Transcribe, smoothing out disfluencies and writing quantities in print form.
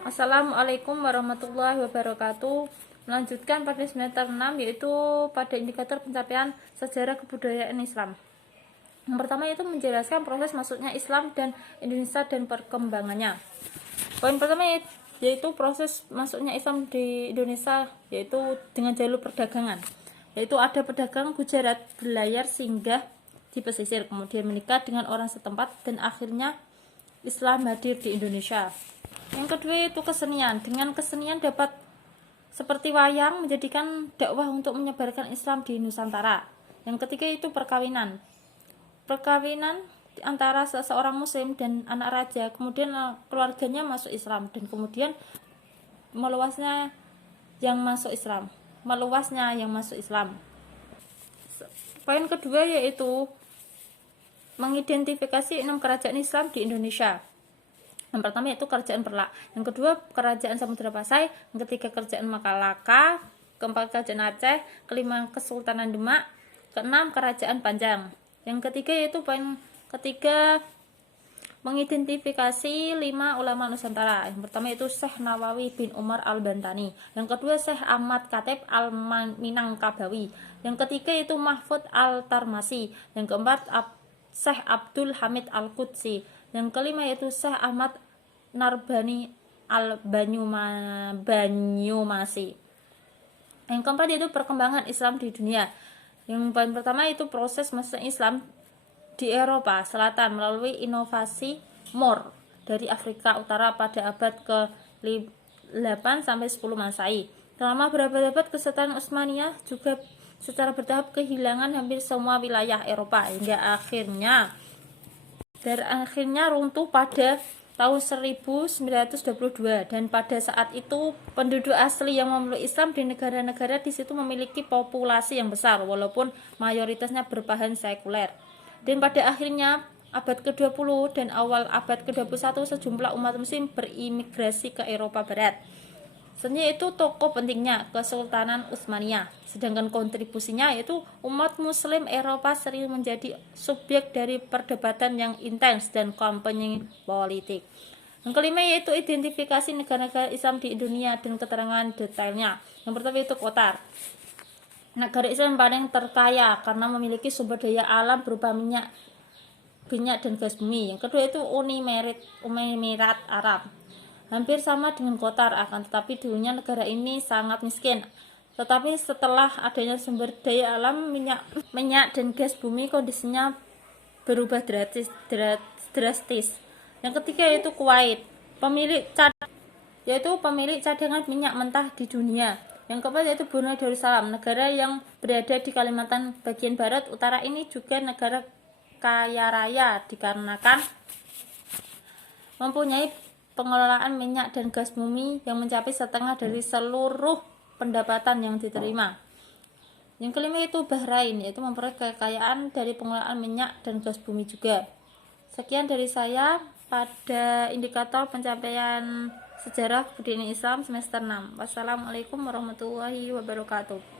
Assalamualaikum warahmatullahi wabarakatuh. Melanjutkan pada semester 6, yaitu pada indikator pencapaian sejarah kebudayaan Islam. Yang pertama itu menjelaskan proses masuknya Islam dan Indonesia dan perkembangannya. Poin pertama yaitu proses masuknya Islam di Indonesia, yaitu dengan jalur perdagangan. Yaitu ada pedagang Gujarat berlayar singgah di pesisir, kemudian menikah dengan orang setempat, dan akhirnya Islam hadir di Indonesia. Yang kedua itu kesenian. Dengan kesenian dapat seperti wayang menjadikan dakwah untuk menyebarkan Islam di Nusantara. Yang ketiga itu perkawinan. Perkawinan antara seseorang muslim dan anak raja, kemudian keluarganya masuk Islam, dan kemudian meluasnya yang masuk Islam. Poin kedua yaitu mengidentifikasi 6 kerajaan Islam di Indonesia. Yang pertama yaitu kerajaan Perlak, yang kedua kerajaan Samudra Pasai, yang ketiga kerajaan Makalaka, keempat kerajaan Aceh, kelima Kesultanan Demak, keenam kerajaan Panjang. Yang ketiga yaitu poin ketiga mengidentifikasi 5 ulama Nusantara. Yang pertama itu Syekh Nawawi bin Umar Al-Bantani, yang kedua Syekh Ahmad Khatib Al-Minangkabawi, yang ketiga itu Mahfud Al-Tarmasi, yang keempat Syekh Abdul Hamid Al-Qudsi, yang kelima yaitu Syekh Ahmad Narbani Al-Banyumasi. Yang keempat yaitu perkembangan Islam di dunia. Yang paling pertama itu proses masuknya Islam di Eropa Selatan melalui inovasi Moor dari Afrika Utara pada abad ke-8 sampai 10 Masehi. Selama berabad-abad Kesultanan Utsmaniyah juga secara bertahap kehilangan hampir semua wilayah Eropa hingga akhirnya runtuh pada tahun 1922, dan pada saat itu penduduk asli yang memeluk Islam di negara-negara di situ memiliki populasi yang besar walaupun mayoritasnya berbahan sekuler. Dan pada akhirnya abad ke-20 dan awal abad ke-21 sejumlah umat muslim berimigrasi ke Eropa Barat. Sebenarnya itu tokoh pentingnya Kesultanan Utsmaniyah, sedangkan kontribusinya yaitu umat muslim Eropa sering menjadi subjek dari perdebatan yang intens dan kampanye politik. Yang kelima yaitu identifikasi negara-negara Islam di dunia dan keterangan detailnya. Yang pertama itu Qatar, negara Islam paling terkaya karena memiliki sumber daya alam berupa minyak dan gas bumi. Yang kedua itu Uni Emirat Arab, hampir sama dengan Qatar, akan tetapi dulunya negara ini sangat miskin. Tetapi setelah adanya sumber daya alam minyak dan gas bumi, kondisinya berubah drastis. Yang ketiga yaitu Kuwait, pemilik cadangan minyak mentah di dunia. Yang keempat yaitu Brunei Darussalam, negara yang berada di Kalimantan bagian barat utara. Ini juga negara kaya raya dikarenakan mempunyai pengelolaan minyak dan gas bumi yang mencapai setengah dari seluruh pendapatan yang diterima. Yang kelima itu Bahrain, yaitu memperoleh kekayaan dari pengelolaan minyak dan gas bumi juga. Sekian dari saya pada indikator pencapaian sejarah kebudayaan Islam semester 6. Wassalamualaikum warahmatullahi wabarakatuh.